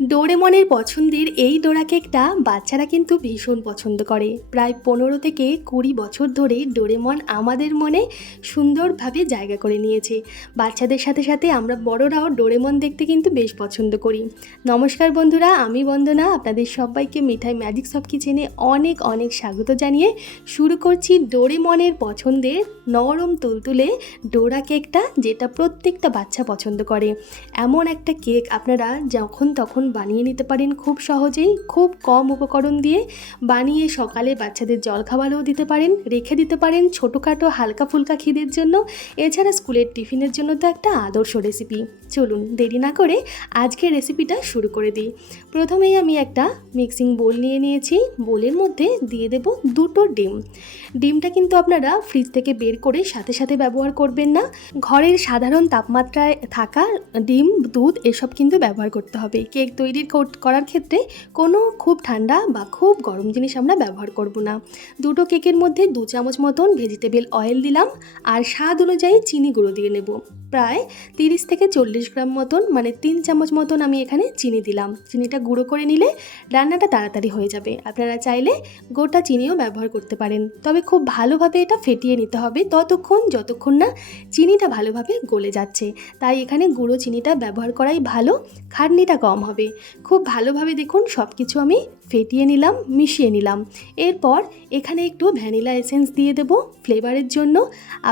ডোরেমনের পছন্দের এই ডোরা কেকটা বাচ্চারা কিন্তু ভীষণ পছন্দ করে। প্রায় পনেরো থেকে কুড়ি বছর ধরে ডোরেমন আমাদের মনে সুন্দরভাবে জায়গা করে নিয়েছে। বাচ্চাদের সাথে সাথে আমরা বড়রাও ডোরেমন দেখতে কিন্তু বেশ পছন্দ করি। নমস্কার বন্ধুরা, আমি বন্দনা। আপনাদের সবাইকে মিঠাই ম্যাজিক সব কিচেনে অনেক অনেক স্বাগত জানিয়ে শুরু করছি ডোরেমনের পছন্দের নরম তুলতুলে ডোরা কেকটা, যেটা প্রত্যেকটা বাচ্চা পছন্দ করে। এমন একটা কেক আপনারা যখন তখন বানিয়ে নিতে পারেন খুব সহজেই, খুব কম উপকরণ দিয়ে। বানিয়ে সকালে বাচ্চাদের জলখাবারও দিতে পারেন, রেখে দিতে পারেন ছোটোখাটো হালকা ফুলকা খিদের জন্য। এছাড়া স্কুলের টিফিনের জন্য তো একটা আদর্শ রেসিপি চলুন দেরি না করে আজকে রেসিপিটা শুরু করে দিই। প্রথমেই আমি একটা মিক্সিং বোল নিয়ে নিয়েছি। বোলের মধ্যে দিয়ে দেব দুটো ডিম। ডিমটা কিন্তু আপনারা ফ্রিজ থেকে বের করে সাথে সাথে ব্যবহার করবেন না। ঘরের সাধারণ তাপমাত্রায় থাকা ডিম, দুধ এসব কিন্তু ব্যবহার করতে হবে। কেক তৈরির কর- করার ক্ষেত্রে কোনো খুব ঠান্ডা বা খুব গরম জিনিস আমরা ব্যবহার করব না। দুটো কেকের মধ্যে দু চামচ মতন ভেজিটেবল অয়েল দিলাম আর স্বাদ অনুযায়ী চিনি গুঁড়ো দিয়ে নেব। প্রায় তিরিশ থেকে চল্লিশ গ্রাম মতন মানে তিন চামচ মতন আমি এখানে চিনি দিলাম। চিনিটা গুঁড়ো করে নিলে রান্নাটা তাড়াতাড়ি হয়ে যাবে। আপনারা চাইলে গোটা চিনিও ব্যবহার করতে পারেন। তবে খুব ভালোভাবে এটা ফেটিয়ে নিতে হবে। ততক্ষণ, যতক্ষণ না চিনিটা ভালোভাবে গলে যাচ্ছে। তাই এখানে গুঁড়ো চিনিটা ব্যবহার করাই ভালো। খাটনিটা কম হবে। খুব ভালোভাবে দেখুন সব কিছু আমি ফেটিয়ে নিলাম, মিশিয়ে নিলাম। এরপর এখানে একটু ভ্যানিলা এসেন্স দিয়ে দেবো ফ্লেভারের জন্য।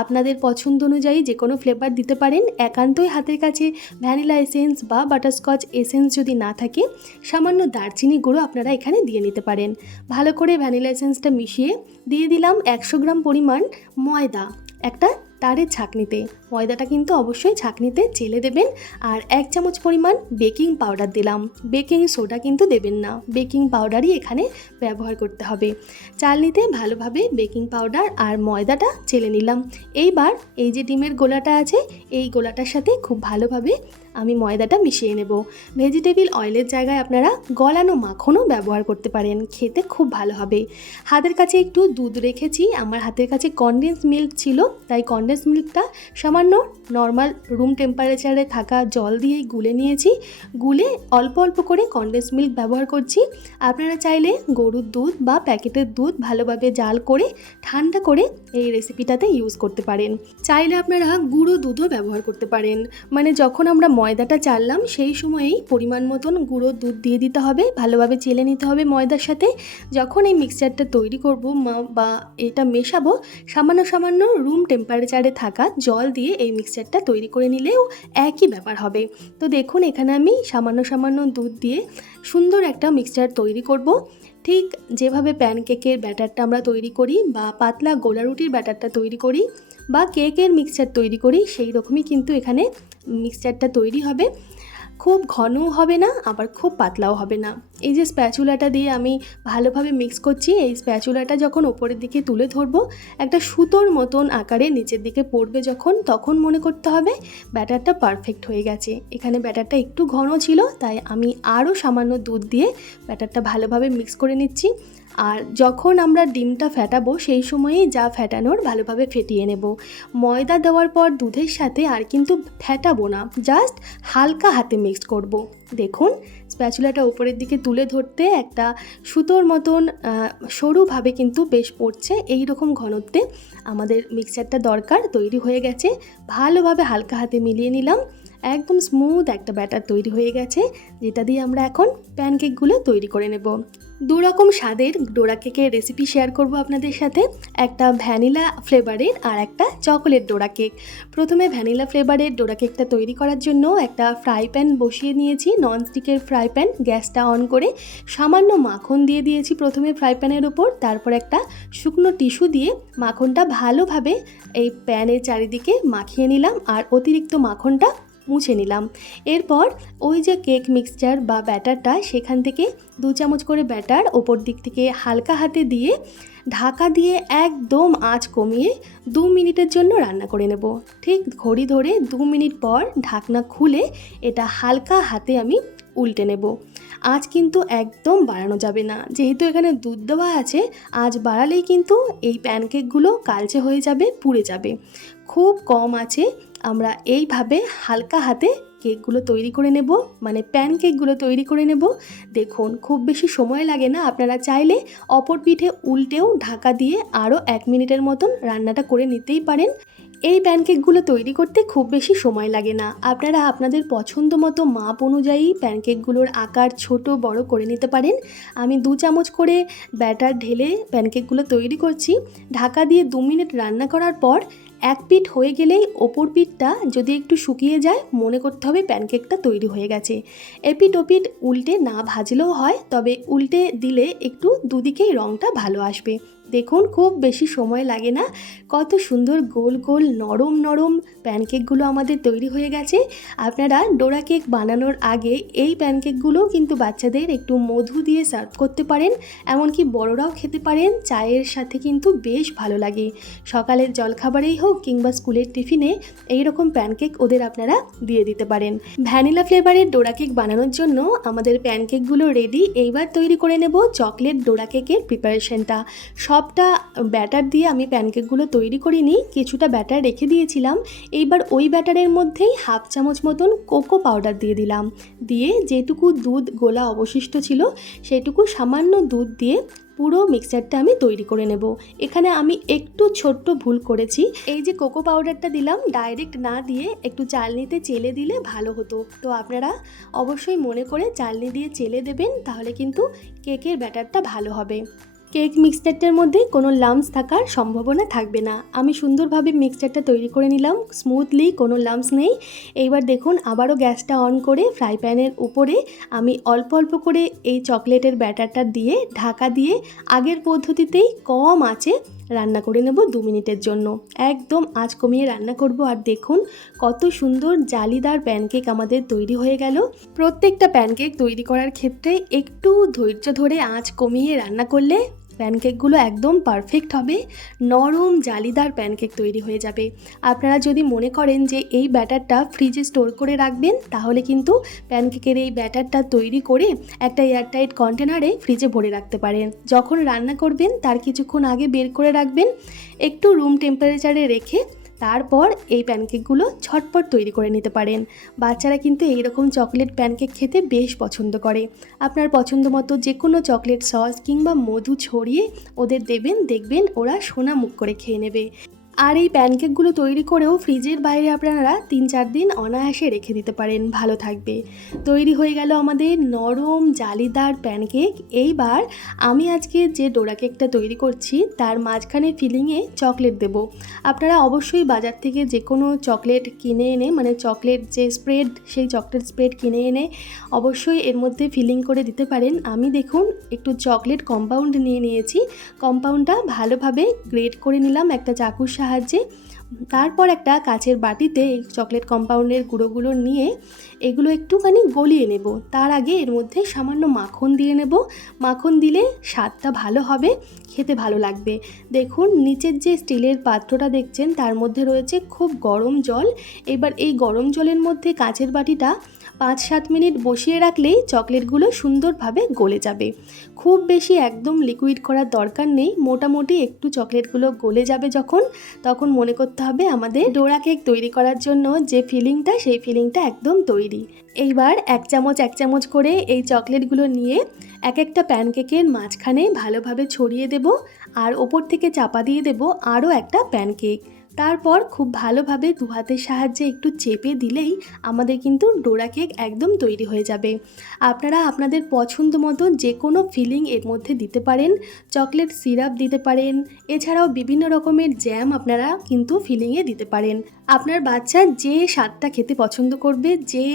আপনাদের পছন্দ অনুযায়ী যে কোনো ফ্লেভার দিতে পারেন। একান্তই হাতের কাছে ভ্যানিলা এসেন্স বা বাটারস্কচ এসেন্স যদি না থাকে, সামান্য দারচিনি গুঁড়ো আপনারা এখানে দিয়ে নিতে পারেন। ভালো করে ভ্যানিলা এসেন্সটা মিশিয়ে দিয়ে দিলাম একশো গ্রাম পরিমাণ ময়দা, একটা তারের ছাঁকনিতে। ময়দাটা কিন্তু অবশ্যই ছাঁকনিতে চেলে দেবেন আর এক চামচ পরিমাণ বেকিং পাউডার দিলাম। বেকিং সোডা কিন্তু দেবেন না। বেকিং পাউডারই এখানে ব্যবহার করতে হবে। চালনিতে ভালোভাবে বেকিং পাউডার আর ময়দাটা চেলে নিলাম। এইবার এই যে ডিমের গোলাটা আছে, এই গোলাটার সাথে খুব ভালোভাবে আমি ময়দাটা মিশিয়ে নেব। ভেজিটেবিল অয়েলের জায়গায় আপনারা গলানো মাখনও ব্যবহার করতে পারেন। খেতে খুব ভালো হবে। হাতের কাছে একটু দুধ রেখেছি। আমার হাতের কাছে কনডেন্স মিল্ক ছিল, তাই কনডেন্স মিল্কটা সামান্য নর্মাল রুম টেম্পারেচারে থাকা জল দিয়েই গুলে নিয়েছি। গুলে অল্প অল্প করে কনডেন্স মিল্ক ব্যবহার করছি। আপনারা চাইলে গরুর দুধ বা প্যাকেটের দুধ ভালোভাবে জাল করে, ঠান্ডা করে এই রেসিপিটাতে ইউজ করতে পারেন। চাইলে আপনারা গুঁড়ো দুধও ব্যবহার করতে পারেন। মানে যখন আমরা ময়দাটা চাললাম, সেই সময়েই পরিমাণ মতন গুঁড়ো দুধ দিয়ে দিতে হবে, ভালোভাবে চেলে নিতে হবে ময়দার সাথে। যখন এই মিক্সচারটা তৈরি করব বা এটা মেশাবো, সামান্য সামান্য রুম টেম্পারেচারে থাকা জল দিয়ে এই মিক্সচারটা তৈরি করে নিলেও একই ব্যাপার হবে। তো দেখুন, এখানে আমি সামান্য সামান্য দুধ দিয়ে সুন্দর একটা মিক্সচার তৈরি করব। ঠিক যেভাবে প্যানকেকের ব্যাটারটা আমরা তৈরি করি বা পাতলা গোলা রুটির ব্যাটারটা তৈরি করি বা কেকের মিক্সচার তৈরি করি, সেই রকমই কিন্তু এখানে মিক্সচারটা তৈরি হবে। খুব ঘনও হবে না, আবার খুব পাতলাও হবে না। এই যে স্প্যাচুলাটা দিয়ে আমি ভালোভাবে মিক্স করছি, এই স্প্যাচুলাটা যখন ওপরের দিকে তুলে ধরবো, একটা সুতোর মতন আকারে নিচের দিকে পড়বে যখন, তখন মনে করতে হবে ব্যাটারটা পারফেক্ট হয়ে গেছে। এখানে ব্যাটারটা একটু ঘন ছিল, তাই আমি আরও সামান্য দুধ দিয়ে ব্যাটারটা ভালোভাবে মিক্স করে নিচ্ছি। আর যখন আমরা ডিমটা ফেটাবো, সেই সময়েই যা ফেটানোর ভালোভাবে ফেটিয়ে নেব। ময়দা দেওয়ার পর দুধের সাথে আর কিন্তু ফেটাবো না, জাস্ট হালকা হাতে মিক্স করব। দেখুন, স্প্যাচুলাটা উপরের দিকে তুলে ধরতে একটা সুতোর মতন সরুভাবে কিন্তু বেশ পড়ছে। এই রকম ঘনত্বে আমাদের মিক্সচারটা দরকার, তৈরি হয়ে গেছে। ভালোভাবে হালকা হাতে মিলিয়ে নিলাম। একদম স্মুথ একটা ব্যাটার তৈরি হয়ে গেছে, যেটা দিয়ে আমরা এখন প্যানকেকগুলো তৈরি করে নেব। দু রকম স্বাদের ডোরা কেকের রেসিপি শেয়ার করব আপনাদের সাথে। একটা ভ্যানিলা ফ্লেভারের আর একটা চকোলেট ডোরা কেক। প্রথমে ভ্যানিলা ফ্লেভারের ডোরা কেকটা তৈরি করার জন্য একটা ফ্রাই প্যান বসিয়ে নিয়েছি ননস্টিকের ফ্রাই প্যান গ্যাসটা অন করে। সামান্য মাখন দিয়ে দিয়েছি প্রথমে ফ্রাই প্যানের ওপর তারপর একটা শুকনো টিস্যু দিয়ে মাখনটা ভালোভাবে এই প্যানের চারিদিকে মাখিয়ে নিলাম। আর অতিরিক্ত মাখনটা মুছে নিলাম। এরপর ওই যে কেক মিক্সচার বা ব্যাটারটা সেখান থেকে দু চামচ করে ব্যাটার ওপর দিক থেকে হালকা হাতে দিয়ে ঢাকা দিয়ে একদম আঁচ কমিয়ে দু মিনিটের জন্য রান্না করে নেব। ঠিক ঘড়ি ধরে দু মিনিট পর ঢাকনা খুলে এটা হালকা হাতে আমি উল্টে নেব। আজ কিন্তু একদম বাড়ানো যাবে না। যেহেতু এখানে দুধ দেওয়া আছে, আজ বাড়ালেই কিন্তু এই প্যানকেকগুলো কালচে হয়ে যাবে, পুড়ে যাবে। খুব কম আছে, আমরা এইভাবে হালকা হাতে কেকগুলো তৈরি করে নেব মানে প্যান কেকগুলো তৈরি করে নেব। দেখুন, খুব বেশি সময় লাগে না, আপনারা চাইলে অপর পিঠে উল্টেও ঢাকা দিয়ে আরও এক মিনিটের মতন রান্নাটা করে নিতেই পারেন। এই প্যানকেকগুলো তৈরি করতে খুব বেশি সময় লাগে না। আপনারা আপনাদের পছন্দ মতো মাপ অনুযায়ী প্যানকেকগুলোর আকার ছোট, বড় করে নিতে পারেন। আমি দু চামচ করে ব্যাটার ঢেলে প্যানকেকগুলো তৈরি করছি। ঢাকা দিয়ে দু মিনিট রান্না করার পর এক পিঠ হয়ে গেলেই ওপর পিঠটা যদি একটু শুকিয়ে যায়, মনে করতে হবে প্যানকেকটা তৈরি হয়ে গেছে। এপিট ওপিট উল্টে না ভাজলেও হয়, তবে উল্টে দিলে একটু দুদিকেই রঙটা ভালো আসবে। দেখুন, খুব বেশি সময় লাগে না। কত সুন্দর গোল গোল নরম নরম প্যানকেকগুলো আমাদের তৈরি হয়ে গেছে। আপনারা ডোরা কেক বানানোর আগে এই প্যানকেকগুলো কিন্তু বাচ্চাদের একটু মধু দিয়ে সার্ভ করতে পারেন। এমনকি বড়রাও খেতে পারেন। চায়ের সাথে কিন্তু বেশ ভালো লাগে। সকালের জলখাবারেই হোক কিংবা স্কুলের টিফিনে এই রকম প্যানকেক ওদের আপনারা দিয়ে দিতে পারেন। ভ্যানিলা ফ্লেভারের ডোরা কেক বানানোর জন্য আমাদের প্যানকেকগুলো রেডি এইবার তৈরি করে নেব চকলেট ডোরা কেকের প্রিপারেশনটা সবটা ব্যাটার দিয়ে আমি প্যানকেকগুলো তৈরি করিনি কিছুটা ব্যাটার রেখে দিয়েছিলাম। এইবার ওই ব্যাটারের মধ্যেই হাফ চামচ মতন কোকো পাউডার দিয়ে দিলাম। দিয়ে যেটুকু দুধ গোলা অবশিষ্ট ছিল, সেটুকু সামান্য দুধ দিয়ে পুরো মিক্সচারটা আমি তৈরি করে নেব। এখানে আমি একটু ছোট্ট ভুল করেছি। এই যে কোকো পাউডারটা দিলাম, ডাইরেক্ট না দিয়ে একটু চালনিতে চেলে দিলে ভালো হতো। তো আপনারা অবশ্যই মনে করে চালনি দিয়ে চেলে দেবেন, তাহলে কিন্তু কেকের ব্যাটারটা ভালো হবে। কেক মিক্সচারটার মধ্যে কোনো লামস থাকার সম্ভাবনা থাকবে না। আমি সুন্দরভাবে মিক্সচারটা তৈরি করে নিলাম, স্মুথলি কোনো লামস নেই। এইবার দেখুন, আবারও গ্যাসটা অন করে ফ্রাই প্যানের উপরে আমি অল্প অল্প করে এই চকলেটের ব্যাটারটা দিয়ে ঢাকা দিয়ে আগের পদ্ধতিতেই কম আঁচে রান্না করে নেব দু মিনিটের জন্য। একদম আঁচ কমিয়ে রান্না করব আর দেখুন, কত সুন্দর জালিদার প্যানকেক আমাদের তৈরি হয়ে গেল। প্রত্যেকটা প্যানকেক তৈরি করার ক্ষেত্রে একটু ধৈর্য ধরে আঁচ কমিয়ে রান্না করলে প্যানকেকগুলো একদম পারফেক্ট হবে। নরম, জালিদার প্যানকেক তৈরি হয়ে যাবে। আপনারা যদি মনে করেন যে এই ব্যাটারটা ফ্রিজে স্টোর করে রাখবেন, তাহলে কিন্তু প্যানকেকের এই ব্যাটারটা তৈরি করে একটা এয়ারটাইট কন্টেনারে ফ্রিজে ভরে রাখতে পারেন। যখন রান্না করবেন, তার কিছুক্ষণ আগে বের করে রাখবেন। একটু রুম টেম্পারেচারে রেখে তারপর এই প্যানকেকগুলো ঝটপট তৈরি করে নিতে পারেন। বাচ্চারা কিন্তু এইরকম চকলেট প্যানকেক খেতে বেশ পছন্দ করে। আপনার পছন্দ মতো যে কোনো চকলেট সস কিংবা মধু ছড়িয়ে ওদের দেবেন, দেখবেন ওরা সোনা মুখ করে খেয়ে নেবে। আর এই প্যানকেকগুলো তৈরি করেও ফ্রিজের বাইরে আপনারা তিন চার দিন অনায়াসে রেখে দিতে পারেন। ভালো থাকবে। তৈরি হয়ে গেল আমাদের নরম, জালিদার প্যানকেক এইবার আমি আজকে যে ডোরা কেকটা তৈরি করছি, তার মাঝখানে ফিলিংয়ে চকলেট দেব। আপনারা অবশ্যই বাজার থেকে যে কোনো চকলেট কিনে এনে মানে চকলেট যে স্প্রেড সেই চকলেট স্প্রেড কিনে এনে অবশ্যই এর মধ্যে ফিলিং করে দিতে পারেন। আমি দেখুন একটু চকলেট কম্পাউন্ড নিয়ে নিয়েছি। কম্পাউন্ডটা ভালোভাবে গ্রেড করে নিলাম একটা চাকুর সাহায্যে তারপর একটা কাচের বাটিতে এই চকলেট কম্পাউন্ডের গুঁড়োগুলো নিয়ে এগুলো একটুখানি গলিয়ে নেব। তার আগে এর মধ্যে সামান্য মাখন দিয়ে নেব। মাখন দিলে স্বাদটা ভালো হবে, খেতে ভালো লাগবে। দেখুন, নিচের যে স্টিলের পাত্রটা দেখছেন, তার মধ্যে রয়েছে খুব গরম জল। এবার এই গরম জলের মধ্যে কাচের বাটিটা পাঁচ সাত মিনিট বসিয়ে রাখলেই চকলেটগুলো সুন্দরভাবে গলে যাবে। খুব বেশি একদম লিকুইড করার দরকার নেই। মোটামুটি একটু চকলেটগুলো গলে যাবে যখন, তখন মনে করতে হবে আমাদের ডোরা কেক তৈরি করার জন্য যে ফিলিংটা, সেই ফিলিংটা একদম তৈরি। এইবার এক চামচ এক চামচ করে এই চকলেটগুলো নিয়ে এক একটা প্যানকেকের মাঝখানে ভালোভাবে ছড়িয়ে দেব আর ওপর থেকে চাপা দিয়ে দেব আরও একটা প্যানকেক। তারপর খুব ভালোভাবে দু হাতের সাহায্যে একটু চেপে দিলেই আমাদের কিন্তু ডোরা কেক একদম তৈরি হয়ে যাবে। আপনারা আপনাদের পছন্দ মতো যে কোনো ফিলিং এর মধ্যে দিতে পারেন, চকলেট সিরাপ দিতে পারেন, এছাড়াও বিভিন্ন রকমের জ্যাম আপনারা কিন্তু ফিলিংয়ে দিতে পারেন। আপনার বাচ্চা যে স্বাদটা খেতে পছন্দ করবে, যে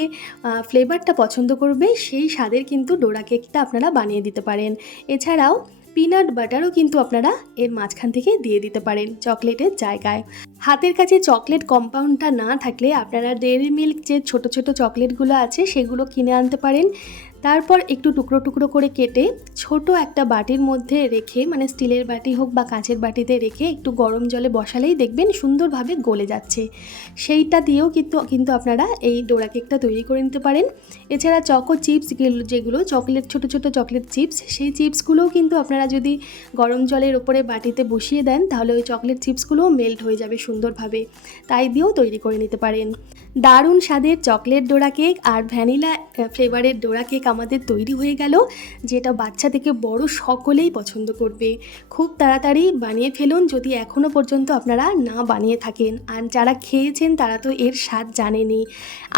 ফ্লেভারটা পছন্দ করবে, সেই স্বাদের কিন্তু ডোরা কেকটা আপনারা বানিয়ে দিতে পারেন। এছাড়াও পিনাট বাটারও কিন্তু আপনারা এর মাঝখান থেকে দিয়ে দিতে পারেন চকলেটের জায়গায়। হাতের কাছে চকলেট কম্পাউন্ডটা না থাকলে আপনারা ডেয়ারি মিল্ক যে ছোট ছোট চকলেটগুলো আছে সেগুলো কিনে আনতে পারেন। তারপর একটু টুকরো টুকরো করে কেটে ছোট একটা বাটির মধ্যে রেখে মানে স্টিলের বাটি হোক বা কাঁচের বাটিতে রেখে একটু গরম জলে বসালেই দেখবেন সুন্দরভাবে গলে যাচ্ছে। সেইটা দিয়েও কিন্তু কিন্তু আপনারা এই ডোরা কেকটা তৈরি করে নিতে পারেন। এছাড়া চকো চিপস যেগুলো, চকলেট, ছোট ছোট চকলেট চিপস, সেই চিপসগুলোও কিন্তু আপনারা যদি গরম জলের ওপরে বাটিতে বসিয়ে দেন, তাহলে ওই চকলেট চিপসগুলোও মেল্ট হয়ে যাবে সুন্দরভাবে। তাই দিয়েও তৈরি করে নিতে পারেন। দারুণ স্বাদের চকলেট ডোরা কেক আর ভ্যানিলা ফ্লেভারের ডোরা কেক আমাদের তৈরি হয়ে গেল, যেটা বাচ্চা থেকে বড় সকলেই পছন্দ করবে। খুব তাড়াতাড়ি বানিয়ে ফেলুন যদি এখনও পর্যন্ত আপনারা না বানিয়ে থাকেন। আর যারা খেয়েছেন তারা তো এর স্বাদ জানেনি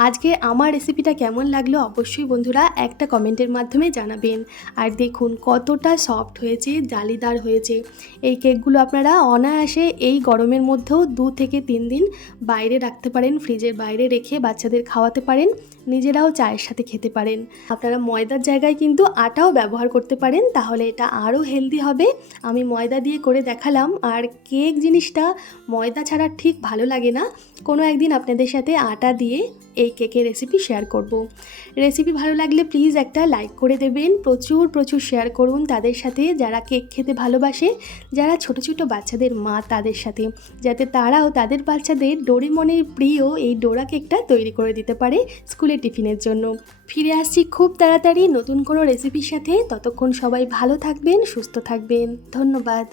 আজকে আমার রেসিপিটা কেমন লাগল অবশ্যই বন্ধুরা একটা কমেন্টের মাধ্যমে জানাবেন। আর দেখুন কতটা সফট হয়েছে, জালিদার হয়েছে। এই কেকগুলো আপনারা অনায়াসে এই গরমের মধ্যেও দু থেকে তিন দিন বাইরে রাখতে পারেন, ফ্রিজের বাইরে রেখে বাচ্চাদের খাওয়াতে পারেন, নিজেরাও চায়ের সাথে খেতে পারেন। আপনারা ময়দার জায়গায় কিন্তু আটাও ব্যবহার করতে পারেন, তাহলে এটা আরও হেলদি হবে। আমি ময়দা দিয়ে করে দেখালাম, আর কেক জিনিসটা ময়দা ছাড়া ঠিক ভালো লাগে না। কোনো একদিন আপনাদের সাথে আটা দিয়ে এই কেকের রেসিপি শেয়ার করব। রেসিপি ভালো লাগলে প্লিজ একটা লাইক করে দেবেন। প্রচুর প্রচুর শেয়ার করুন তাদের সাথে যারা কেক খেতে ভালোবাসে, যারা ছোট ছোট বাচ্চাদের মা তাদের সাথে, যাতে তারাও তাদের বাচ্চাদের ডোরেমনের প্রিয় এই ডোরা কেকটা তৈরি করে দিতে পারে স্কুলের টিফিনের জন্য। ফিরে আসছি খুব তাড়াতাড়ি নতুন কোনো রেসিপির সাথে। ততক্ষণ সবাই ভালো থাকবেন, সুস্থ থাকবেন। ধন্যবাদ।